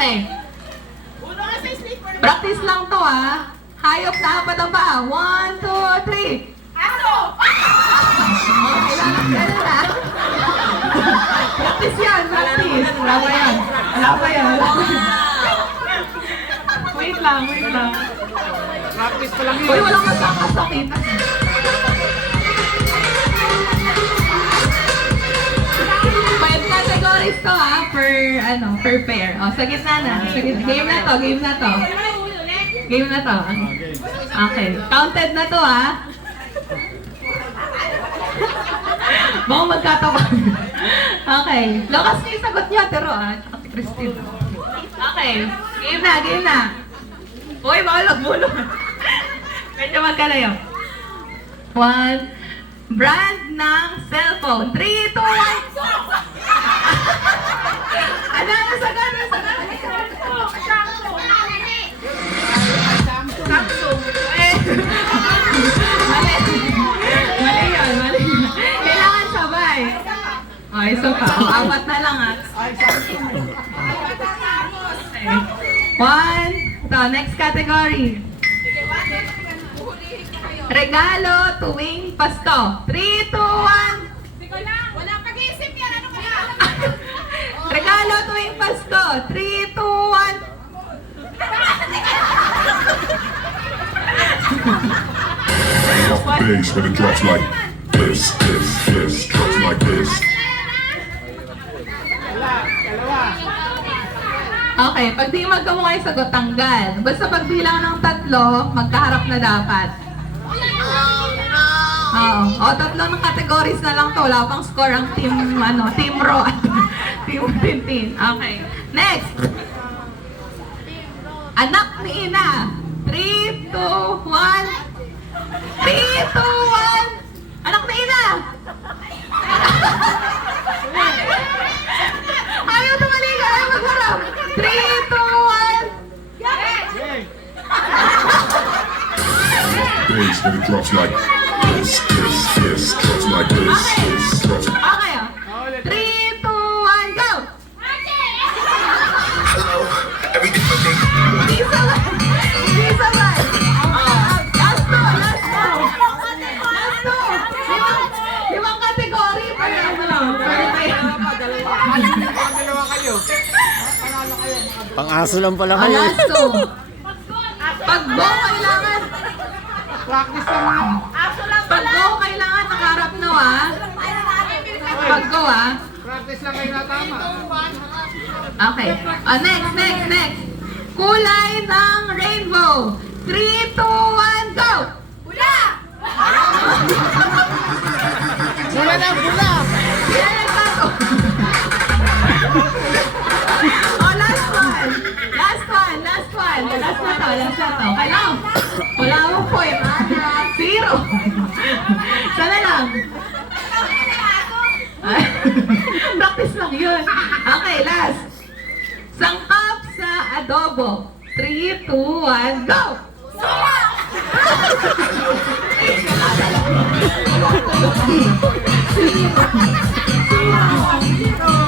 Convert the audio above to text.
Okay. Practice lang to ah. Hayop na apat ang paa. One, two, three. Ganun ah. Practice yan, practice. Wala pa yan. Wala pa yan. Wala pa yan. Wait lang, wait lang. Practice pa lang Uy, yun. walang magkakasakit. Ano, per pair. O, sa gitna na. Sa gitna. Game na to, game na to. Game na to. Okay. Counted na to ah. Baka magkatawa. okay. Lakas niyo yung sagot niyo, pero ah. Tsaka si Christine. Okay. Game na, game na. Uy, baka nagbulong. Medyo magkalayo. One. Brand ng cellphone. Three, two, one. So pa. O, apat na lang ah. Okay. One. Ito, next category. Regalo tuwing Pasko. 3, 2, 1. Wala pag-iisip yan. Ano kaya? Regalo tuwing Pasko. 3, 2, 1. off the bass when it drops like this, this, this, drops like this. Okay, pag di magkamukha yung sagot, tanggal. Basta pag bilang ng tatlo, magkaharap na dapat. Oo. O, tatlo ng categories na lang to. Wala pang score ang team, ano, team Ro at team Tintin. Okay. Next. Anak ni Ina. 3, 2, 1. 3, 2, 1. Anak ni Ina. Ayaw tumaliga. Ayaw magharap. 3, 2, 1. Bass when it drops like this, this, this, drops like this, this, drops. Okay, ah. 3, 2, 1, go! Everything but me. Hindi sabay! Hindi sabay! Ah, Last two, last two! Last two! Limang, Practice lang yun. Pag go, kailangan nakaharap na, ah. Pag go, ah. Practice lang kayo na tama. Okay. Ah, next, next, next. Kulay ng rainbow. 3, 2, 1, go! Wala! Wala na, ang tato. oh, last one. Last one, last one. Last na to, last na to. Okay Practice lang yun. Okay, last. Sangkap sa adobo. 3, 2, 1, go! Suka.